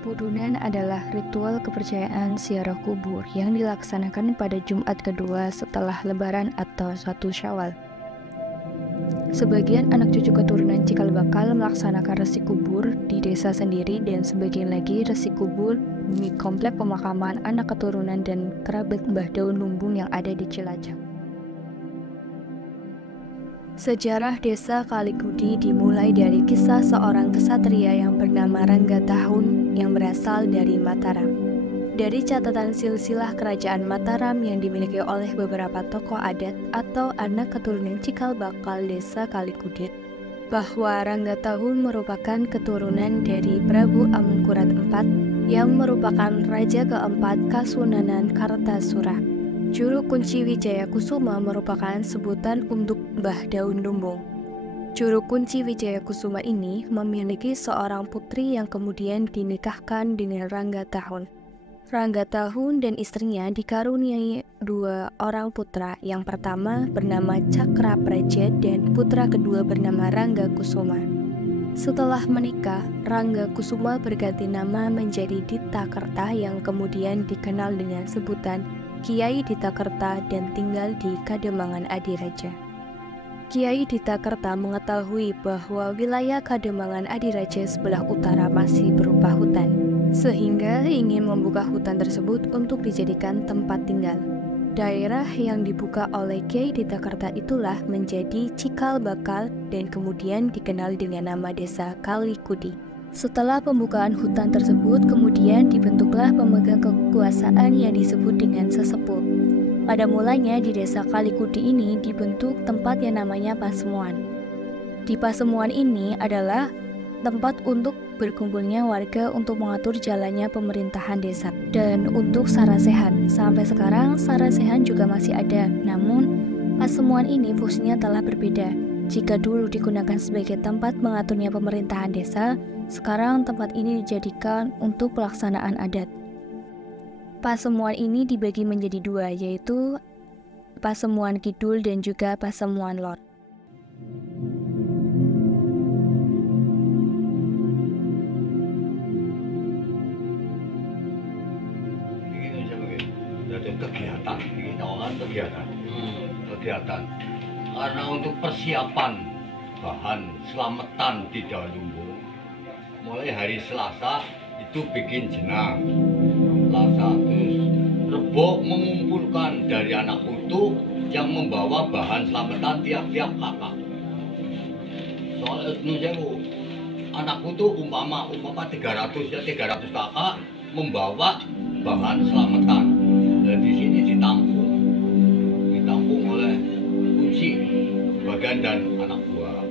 Purunan adalah ritual kepercayaan ziarah kubur yang dilaksanakan pada Jumat kedua setelah Lebaran atau 1 Syawal. Sebagian anak cucu keturunan cikal bakal melaksanakan resi kubur di desa sendiri dan sebagian lagi resi kubur di komplek pemakaman anak keturunan dan kerabat Mbah Daun Lumbung yang ada di Cilacap. Sejarah desa Kalikudi dimulai dari kisah seorang kesatria yang bernama Rangga Tahun yang berasal dari Mataram. Dari catatan silsilah kerajaan Mataram yang dimiliki oleh beberapa tokoh adat atau anak keturunan cikal bakal desa Kalikudi, bahwa Rangga Tahun merupakan keturunan dari Prabu Amangkurat IV yang merupakan raja keempat Kasunanan Kartasura. Juru kunci Wijaya Kusuma merupakan sebutan untuk Mbah Daun Lumbung. Juru kunci Wijaya Kusuma ini memiliki seorang putri yang kemudian dinikahkan dengan Rangga Tahun. Rangga Tahun dan istrinya dikaruniai 2 orang putra. Yang pertama bernama Cakra Praja dan putra kedua bernama Rangga Kusuma. Setelah menikah, Rangga Kusuma berganti nama menjadi Ditakerta yang kemudian dikenal dengan sebutan Kiai Ditakerta dan tinggal di Kademangan Adiraja. Kiai Ditakerta mengetahui bahwa wilayah Kademangan Adiraja sebelah utara masih berupa hutan, sehingga ingin membuka hutan tersebut untuk dijadikan tempat tinggal. Daerah yang dibuka oleh Kiai Ditakerta itulah menjadi cikal bakal dan kemudian dikenal dengan nama desa Kalikudi. Setelah pembukaan hutan tersebut, kemudian dibentuklah pemegang kekuasaan yang disebut dengan sesepuh. Pada mulanya di desa Kalikudi ini dibentuk tempat yang namanya Pasemuan. Di Pasemuan ini adalah tempat untuk berkumpulnya warga untuk mengatur jalannya pemerintahan desa dan untuk sarasehan. Sampai sekarang sarasehan juga masih ada, namun Pasemuan ini fungsinya telah berbeda. Jika dulu digunakan sebagai tempat mengaturnya pemerintahan desa, sekarang tempat ini dijadikan untuk pelaksanaan adat. Pasemuan ini dibagi menjadi 2, yaitu Pasemuan Kidul dan juga Pasemuan Lor. Kegiatan karena untuk persiapan bahan selamatan di Daun Lumbung, mulai hari Selasa itu bikin jenang, Selasa terus Rebo mengumpulkan dari anak putu yang membawa bahan selamatan tiap-tiap kakak. Soal anak putu umpama 300 kakak membawa bahan selamatan. Dan di sini ditampung oleh kunci bagian dan anak buah.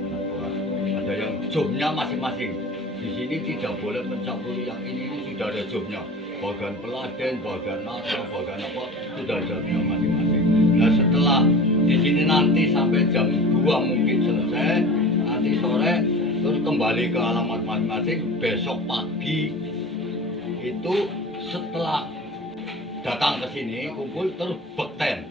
Ada yang jobnya masing-masing. Di sini tidak boleh mencampuri yang ini sudah ada jobnya. Bagian peladen, bagian nata, bagian apa sudah ada jobnya masing-masing. Nah setelah di sini nanti sampai jam 2 mungkin selesai, nanti sore terus kembali ke alamat masing-masing. Besok pagi itu setelah datang ke sini kumpul terus bekten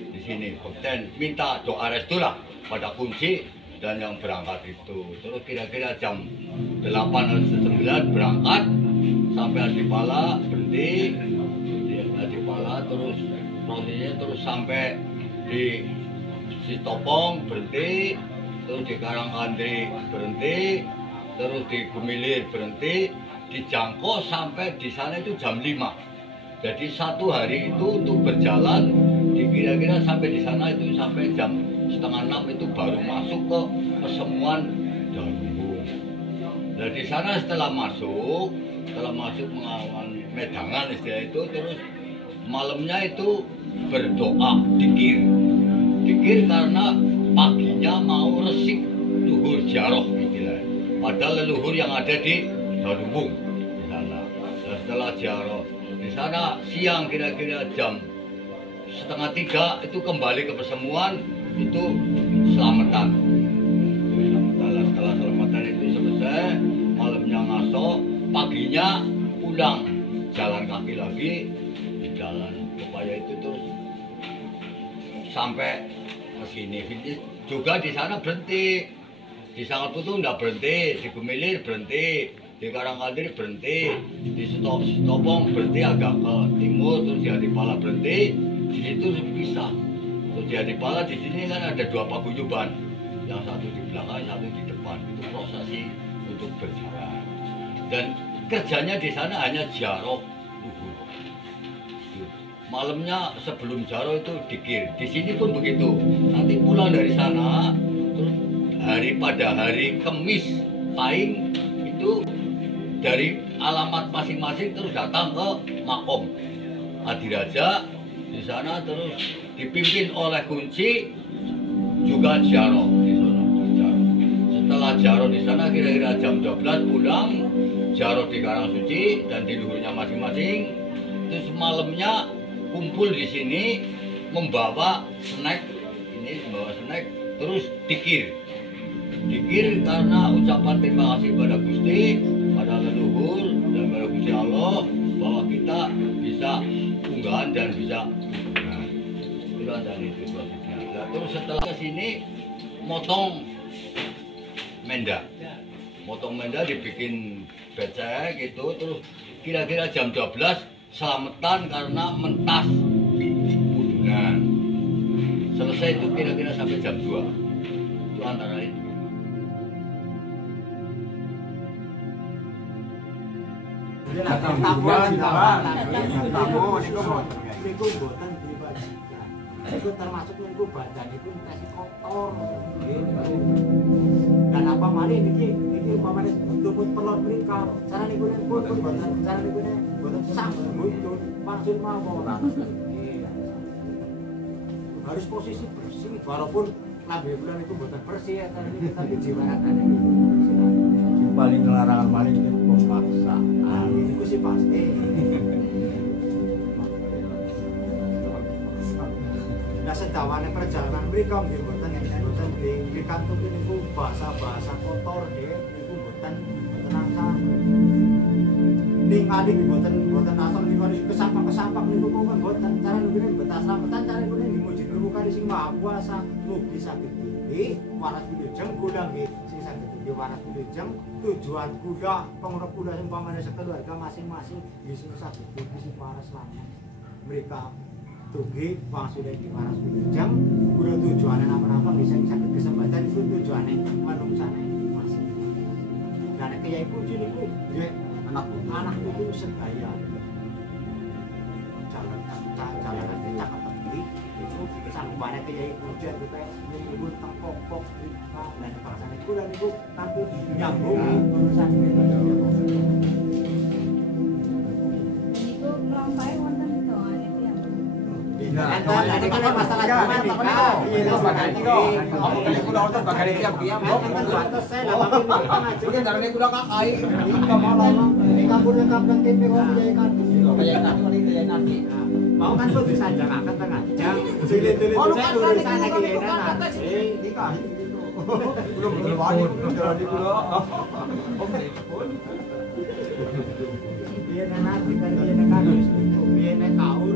di sini, bekten minta doa restu lah pada kunci dan yang berangkat itu. Terus kira-kira jam 8 atau 9 berangkat sampai Adipala, berhenti di Adipala, terus prosesnya terus sampai di Sitopong berhenti, terus di Karangkandri berhenti, terus di Gumilir berhenti, di Jangko sampai di sana itu jam 5. Jadi 1 hari itu untuk berjalan kira-kira sampai di sana itu sampai jam 5:30 itu baru masuk ke Pasemuan Daun Lumbung. Nah di sana setelah masuk mengawan medangan istilah itu, terus malamnya itu berdoa dikir karena paginya mau resik luhur jaroh istilah. Padahal leluhur yang ada di Daun Lumbung di sana. Dan setelah jaroh di sana siang kira-kira jam 2:30 itu kembali ke Pasemuan itu selamatan. Setelah selamatan itu selesai, malamnya ngaso, paginya pulang jalan kaki lagi di jalan supaya itu terus sampai ke sini. Juga di sana berhenti, di Sangat Putu enggak berhenti, di Gumilir berhenti, di Karangkandir berhenti, di Sitopong berhenti agak ke timur, terus di Adipala berhenti, di situ pisah. Terus di Adipala di sini kan ada 2 paguyuban, yang satu di belakang, satu di depan. Itu prosesi untuk berjalan. Dan kerjanya di sana hanya jaro luhur. Malamnya sebelum jaro itu dikir. Di sini pun begitu. Nanti pulang dari sana, terus pada hari Kemis Pahing itu dari alamat masing-masing terus datang ke makom Adiraja. Di sana terus dipimpin oleh kunci juga jaro di sana. Setelah jaro di sana kira-kira jam 12 pulang, jaro di Karangsuci dan di luhurnya masing-masing. Terus malamnya kumpul di sini membawa snack, terus dikir karena ucapan terima kasih pada Gusti, pada leluhur dan pada Gusti Allah bahwa kita bisa unggahan dan bisa itu dan itu prosesnya. Terus setelah ke sini motong menda dibikin becek gitu, terus kira-kira jam 12 selamatan karena mentas budunan. Selesai itu kira-kira sampai jam 2. Itu antara itu. Itu termasuk niku badan itu kasih kotor dan apa malih niki umpamane luput pelot mrika cara niku pun boten cara niku boten sak muncul maksud mawon harus posisi bersih walaupun lambe bulan itu boten bersih ya tapi jiwa atane paling larangan malih itu pemaksaan itu sih pasti. Nah sedawane perjalanan mereka mboten dikantuk niku bahasa kotor niku mboten angsal. Ningali mboten asal niku kesampak niku kok mboten cara niku betas rambutan cara niku dimuji Guru kali sing Maha Kuasa mugi saged nggih waras wilujeng kula nggih sing saged nggih waras wilujeng tujuan kula pengrep kula sing pamane sekeluarga masing-masing nggih sing saged nggih sing waras selamat. Mereka tugi maksudnya di waras wilujeng kula tujuane napa-napa bisa saged kesempatan itu tujuane manungsane masing. Dan kaya iku niku nggih anak itu sedaya jalan cakap tadi itu sanggupane kaya iku jan kita nyebut tengkok dan bahasane kula niku kanthi nyambung urusan itu. Niku mlampahe wonten doa itu ya. Ini kan masalah cuman iya bagane kok. Apa kene kula wonten bagane tiap diam. Batas saya nama ini kan jarane kula kakai. Iki malah ini kampung tempe kok kaya nanti. Mau kan tuh disanjangaken tengah jam. Cilik-cilik urusan iki enak. Nikah. Belum wani jadi kula. Biyen enak kan biyen kan biyen kaur.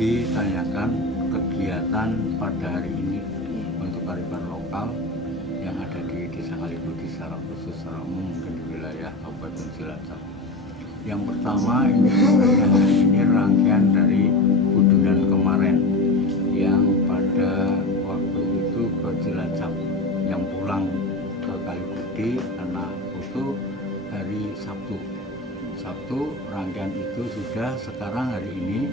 Ditanyakan kegiatan pada hari ini untuk kearifan lokal yang ada di Desa Kalibudi secara khusus secara umum mungkin di wilayah Kabupaten Cilacap. Yang pertama ini rangkaian dari budunan kemarin yang pada waktu itu ke Cilacap yang pulang ke Kalibudi karena itu hari Sabtu rangkaian itu sudah sekarang hari ini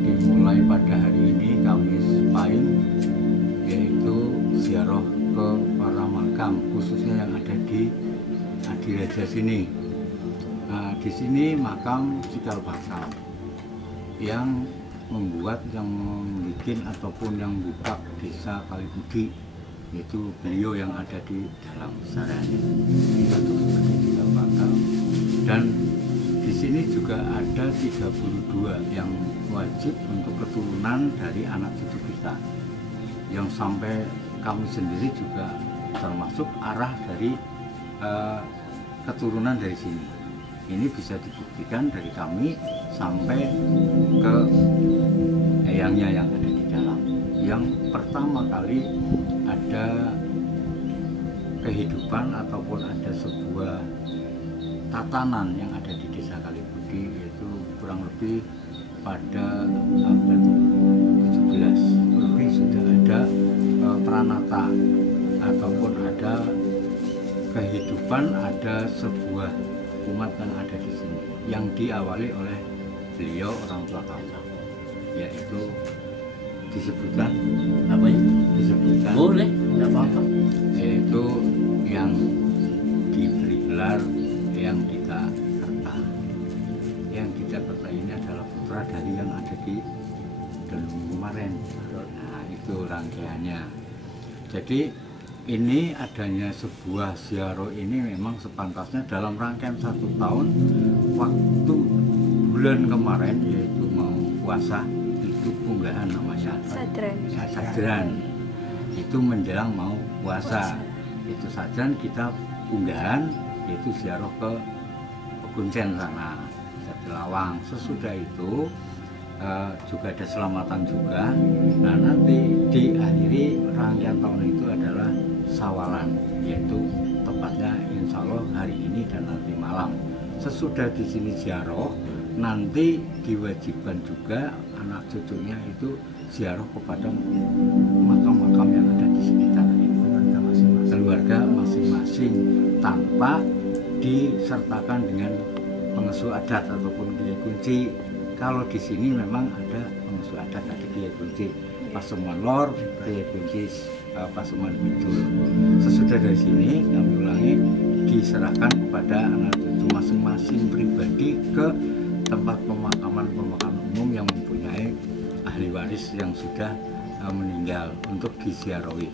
dimulai pada hari ini Kamis Pahing yaitu ziarah ke para makam khususnya yang ada di Adiraja menjajah sini. Nah, di sini makam cikal bakal yang membuat, yang membuat ataupun yang buka desa Kalibudi, yaitu beliau yang ada di dalam sarana kita sebagai cikal bakal. Dan di sini juga ada 32 yang wajib untuk keturunan dari anak cucu kita, yang sampai kami sendiri juga termasuk arah dari keturunan dari sini. Ini bisa dibuktikan dari kami sampai ke eyangnya yang ada di dalam. Yang pertama kali ada kehidupan ataupun ada sebuah tatanan yang ada di desa Kalibudi, yaitu kurang lebih pada abad 17 lebih sudah ada pranata ataupun ada kehidupan, ada sebuah umat yang ada di sini yang diawali oleh beliau orang tua kami, yaitu disebutkan Apa ya? disebutkan Boleh, tidak apa-apa. yaitu yang diberi gelar yang kita kerta. Yang kita kerta ini adalah putra dari yang ada di Delung kemarin. Nah, itu rangkaiannya. Jadi ini adanya sebuah ziarah ini memang sepantasnya dalam rangkaian 1 tahun waktu bulan kemarin, yaitu mau puasa, itu unggahan namanya Sajran. Itu menjelang mau puasa. Itu Sajran kita unggahan, yaitu ziarah ke Kuncen sana, Jatilawang. Sesudah itu juga ada selamatan juga. Nah, nanti diakhiri rangkaian tahun itu adalah Sawalan, yaitu tepatnya insya Allah hari ini dan nanti malam. Sesudah di sini ziarah, nanti diwajibkan juga anak cucunya itu ziarah kepada makam-makam yang ada di sekitar keluarga masing-masing, tanpa disertakan dengan pengasuh adat ataupun kiai kunci. Kalau di sini memang ada pengasuh adat, ada kiai kunci Pasemuan Lor, kiai kunci Pasemuan Kidul. Sesudah dari sini kami ulangi, diserahkan kepada anak cucu masing-masing pribadi ke tempat pemakaman umum yang mempunyai ahli waris yang sudah meninggal untuk diziarahi.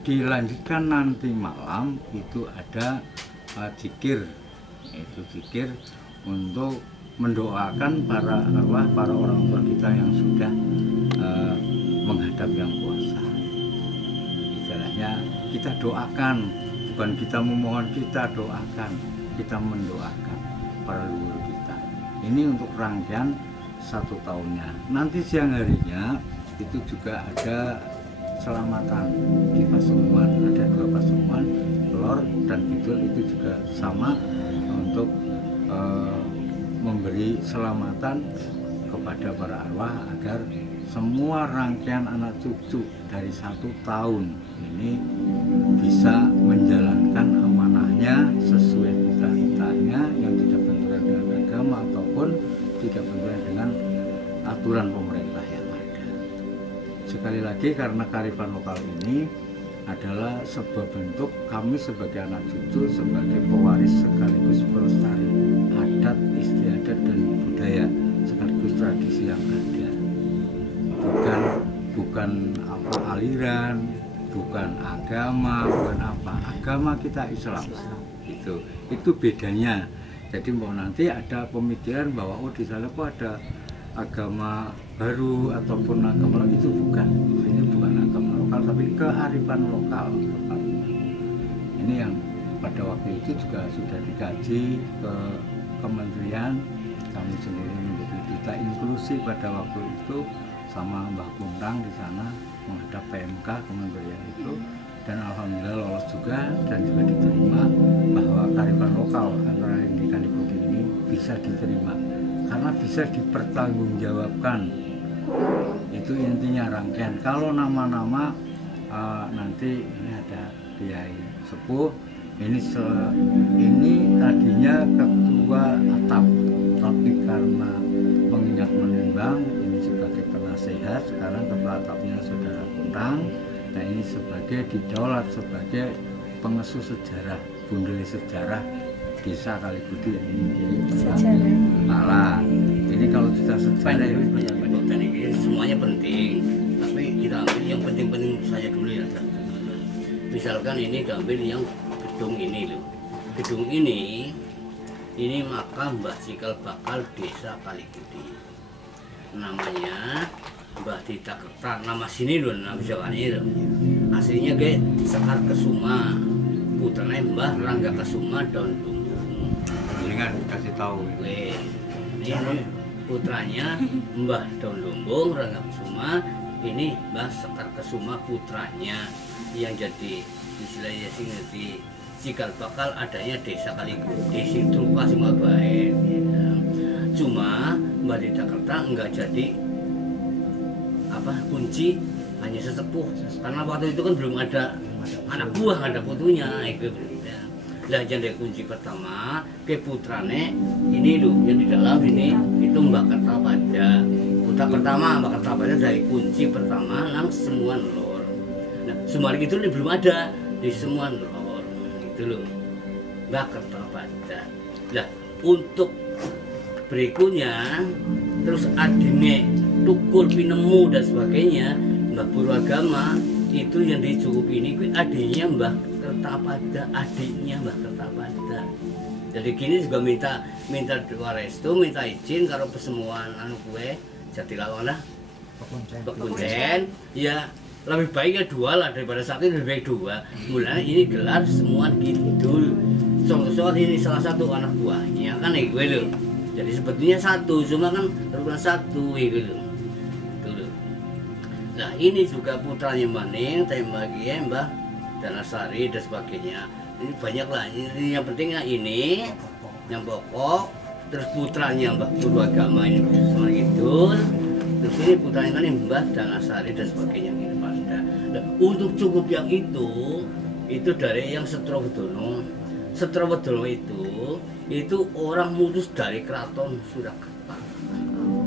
Dilanjutkan nanti malam itu ada zikir, yaitu zikir untuk mendoakan para arwah, para orang tua kita yang sudah menghadap yang puasa. Istilahnya kita doakan, bukan kita memohon, kita doakan, kita mendoakan para leluhur kita. Ini untuk rangkaian 1 tahunnya. Nanti siang harinya itu juga ada selamatan di Pasemuan, ada 2 Pasemuan, Lor dan Kidul, itu juga sama untuk memberi selamatan kepada para arwah agar semua rangkaian anak cucu dari 1 tahun ini bisa menjalankan amanahnya sesuai cita-citanya yang tidak benturan dengan agama ataupun tidak benturan dengan aturan pemerintah yang ada. Sekali lagi, karena kearifan lokal ini adalah sebuah bentuk kami sebagai anak cucu, sebagai pewaris sekaligus pelestari adat, istiadat dan budaya sekaligus tradisi yang ada. Bukan apa aliran, bukan agama, bukan apa. Agama kita Islam. Itu bedanya. Jadi mau nanti ada pemikiran bahwa oh di sana kok ada agama baru ataupun agama lokal, itu bukan. Ini bukan agama lokal tapi kearifan lokal. Ini yang pada waktu itu juga sudah dikaji ke kementerian, kami sendiri menjadi duta inklusi pada waktu itu sama Mbah Kuntang di sana menghadap PMK kementerian itu, dan alhamdulillah lolos juga dan juga diterima bahwa kearifan lokal antara lain di Kalibudi ini bisa diterima karena bisa dipertanggungjawabkan. Itu intinya rangkaian. Kalau nama-nama nanti ini ada Kiai Sepuh, ini tadinya ketua atap, tapi karena mengingat menimbang ini sebagai penasehat, sekarang ketua atapnya saudara Kuntang. Nah, ini sebagai didaulat sebagai pengesu sejarah, bundeli sejarah desa Kalibudi ini. Sejarah. Malah ini kalau kita sejarah ya Dan ini semuanya penting, tapi kita ambil yang penting-penting saja dulu ya. Misalkan ini diambil yang gedung ini loh. Gedung ini makam Mbah Cikal Bakal Desa Kalibudi. Namanya Mbah Dita Kerta, nama sini loh, nama Jawane loh. Aslinya kayak Sekar Kesuma, putranya Mbah Rangga Kesuma Daun Lumbung. dengan kasih tahu. Ini putranya Mbah Daun Lumbung Rangga Kesuma, ini Mbah Sekar Kesuma putranya yang jadi istilahnya sih ngerti cikal bakal adanya desa Kalibudi situ Kasima Baik. Cuma Mbah Dita Kerta enggak jadi kunci, hanya sesepuh karena waktu itu kan belum ada anak buah, ada putunya itu. Lah jadi kunci pertama ke putrane ini loh yang di dalam ini itu Mbah Kertapada. Putra pertama Mbah Kertapada dari kunci pertama nang Semuan Lor. Nah Sumari itu belum ada di Semuan Lor itu loh Mbah Kertapada. Lah untuk berikutnya terus adine Tukul Pinemu dan sebagainya Mbah Purwagama itu yang dicukupi ini adiknya Mbah Kertapada, adiknya Mbah Kertapada. Jadi gini juga minta doa restu, minta izin kalau pesemuan anu kue Jatilawana Pekuncen ya lebih baik ya dua lah daripada satu, lebih baik dua. Mulanya ini gelar Semuan Kidul. Contoh ini salah satu anak buahnya kan gue loh. Jadi sebetulnya satu, cuma kan rukunan satu gitu loh. Nah ini juga putranya Maning, Tembagi, Mbah Danasari dan sebagainya. Ini banyak lah. Ini yang pentingnya ini yang pokok. Terus putranya Mbah Purwagama ini sama gitu. Terus ini putranya kan Mbah Danasari dan sebagainya ini pada. Nah, untuk cukup yang itu dari yang Setrowedono. Setrowedono itu orang mutus dari Keraton Surakarta.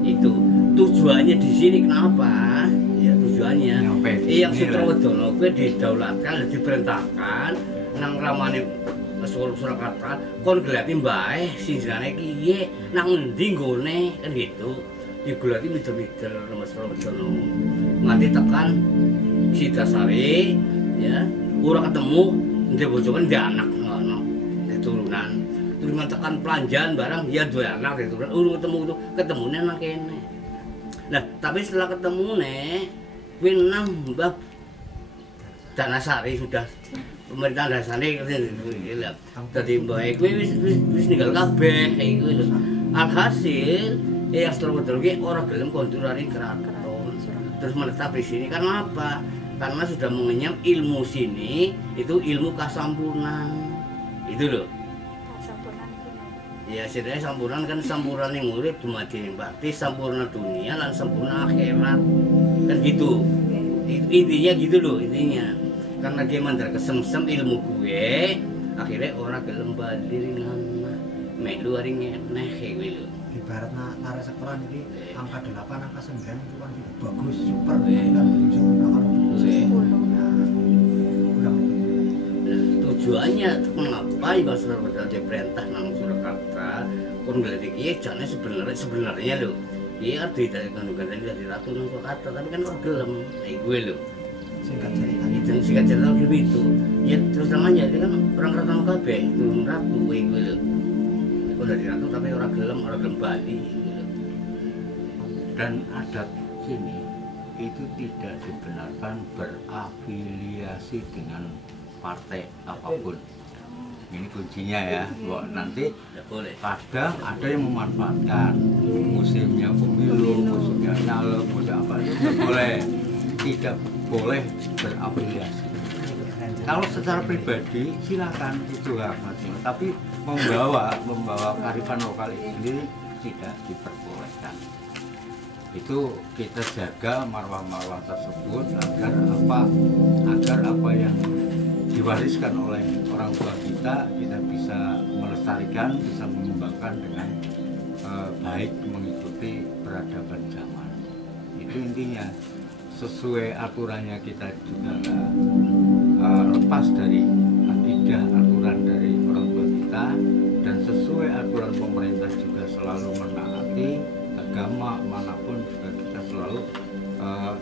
Itu tujuannya di sini kenapa? Ya tujuannya yang Setrowedono kuwi didaulatkan, diperintahkan nang ramane Surakarta kon gelati mbae sing jenenge kiye nang endi nggone kan gitu. Digolati mider-mider Mas Setrowedono. Nganti tekan Sitasari ya, ora ketemu ndek bojokan ndek anak ngono. Keturunan. Terus tekan Pelanjan barang ya dua anak keturunan. Urung ketemune nang kene. Nah, tapi setelah ketemu kuwi nang Mbah Danasari sudah pemerintahan Danasari lihat. Dadi mbah kuwi wis ninggal kabeh iku lho. Alhasil yang Setrowedono ki ora gelem konturani keraton. Terus menetap di sini karena apa? Karena sudah mengenyam ilmu sini, itu ilmu kasampurnan. Itu loh. Ya sebenarnya sampurnan kan sampurnan yang urip dumadi bakti sampurna dunia dan sampurna akhirat kan gitu. Intinya gitu loh intinya. Karena dia mandar kesemsem ilmu gue, akhirnya orang gelem bali ringan melu ari ngeneh kowe lho. Ibarat naras Quran ini angka 8, angka 9 itu kan bagus, super kan tujuannya mengapa Mbah Setrowedono diperintah nang Surakarta kon ngeliti kiye jane sebenarnya lho iya arti dari kandungan dari ratu nang Surakarta tapi kan ora gelem gue lho singkat cerita gitu ya terus namanya dia kan orang ratu kabeh turun ratu gue lho kok dari ratu tapi ora gelem bali dan adat sini itu tidak dibenarkan berafiliasi dengan partai apapun. Ini kuncinya ya, bahwa nanti kadang ada yang memanfaatkan musimnya pemilu, musimnya nyalek, musim apa itu tidak boleh berafiliasi. Kalau secara pribadi silakan itu hak masing-masing, tapi membawa kearifan lokal itu sendiri tidak diperbolehkan. Itu kita jaga marwah-marwah tersebut agar apa yang diwariskan oleh orang tua kita bisa melestarikan, bisa mengembangkan dengan baik mengikuti peradaban zaman. Itu intinya. Sesuai aturannya kita juga lepas dari akidah aturan dari orang tua kita dan selalu menaati agama manapun juga kita selalu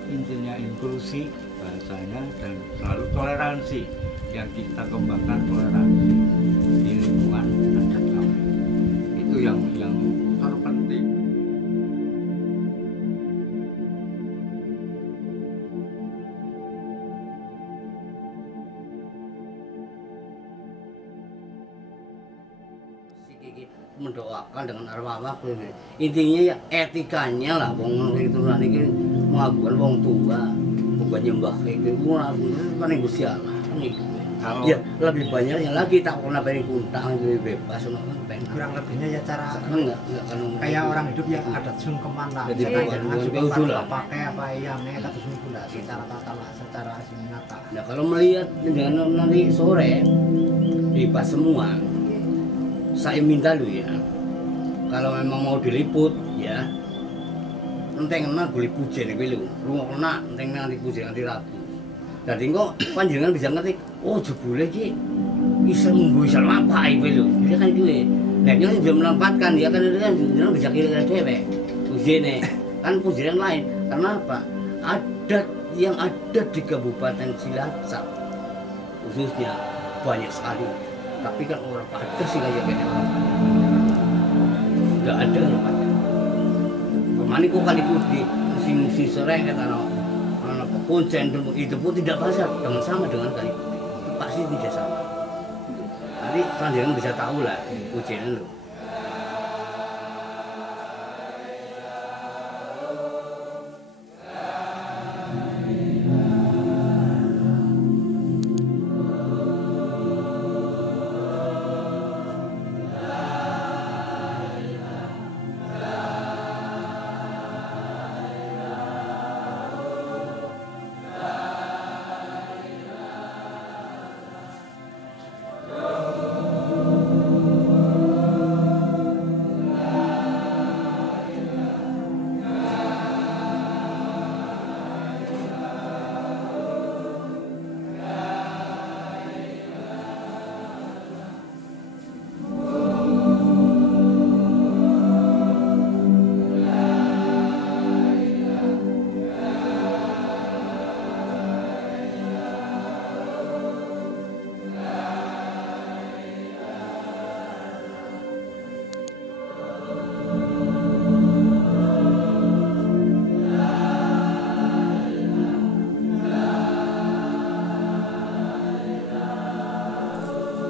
intinya inklusi bahasanya dan selalu toleransi yang kita kembangkan toleransi di lingkungan adat kami itu yang terpenting. Mendoakan dengan arwah intinya ya etikanya lah wong itu nanti mengagukan wong tua bukan nyembah kayak gitu paling Gusti Allah kan ya lebih banyaknya lagi tak pernah pengen kuntang lebih bebas kurang lebihnya ya cara enggak kayak orang hidup yang adat sungkeman lah. Jadi jangan betul lah. pakai apa yang kata sungkem lah secara tata lah secara nyata. Nah kalau melihat dengan nanti sore bebas semua, saya minta lu ya, kalau memang mau diliput ya, enteng enak gue pujen nih lu, rumah enak enteng nanti pujen nanti Rabu. Jadi kok panjangan bisa ngerti, oh jebule ki bisa apa itu lu, dia kan gue, nah ini bisa menempatkan ya kan dia bisa kira-kira cewek, pujen kan pujen yang lain, karena apa? Adat yang ada di Kabupaten Cilacap khususnya banyak sekali. Tapi kan orang Padang sih kayak orang nggak ada orang Padang. Kemana kok kali putih musim sore kata anak kuncen itu pun tidak sama dengan kali putih. Itu pasti tidak sama. Nanti kalian bisa tahu lah kuncinya lo.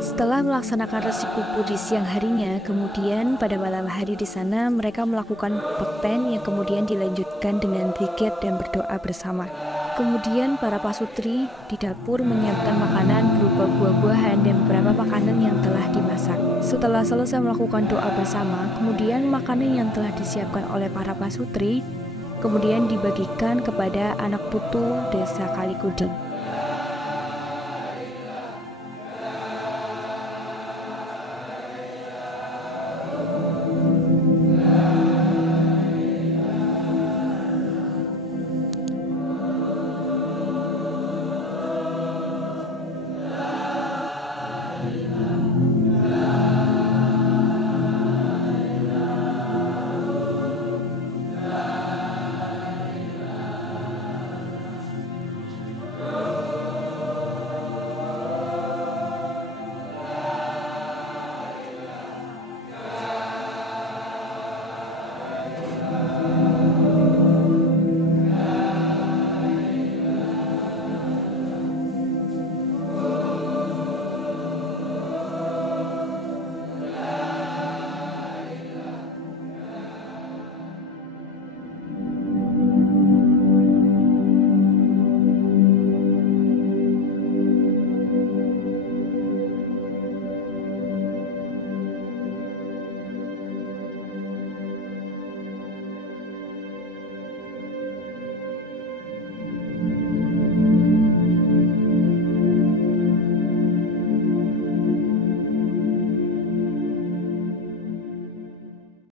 Setelah melaksanakan resi kupu di siang harinya, kemudian pada malam hari di sana mereka melakukan pekpen yang kemudian dilanjutkan dengan zikir dan berdoa bersama. Kemudian para pasutri di dapur menyiapkan makanan berupa buah-buahan dan beberapa makanan yang telah dimasak. Setelah selesai melakukan doa bersama, kemudian makanan yang telah disiapkan oleh para pasutri kemudian dibagikan kepada anak putu desa Kalikudi.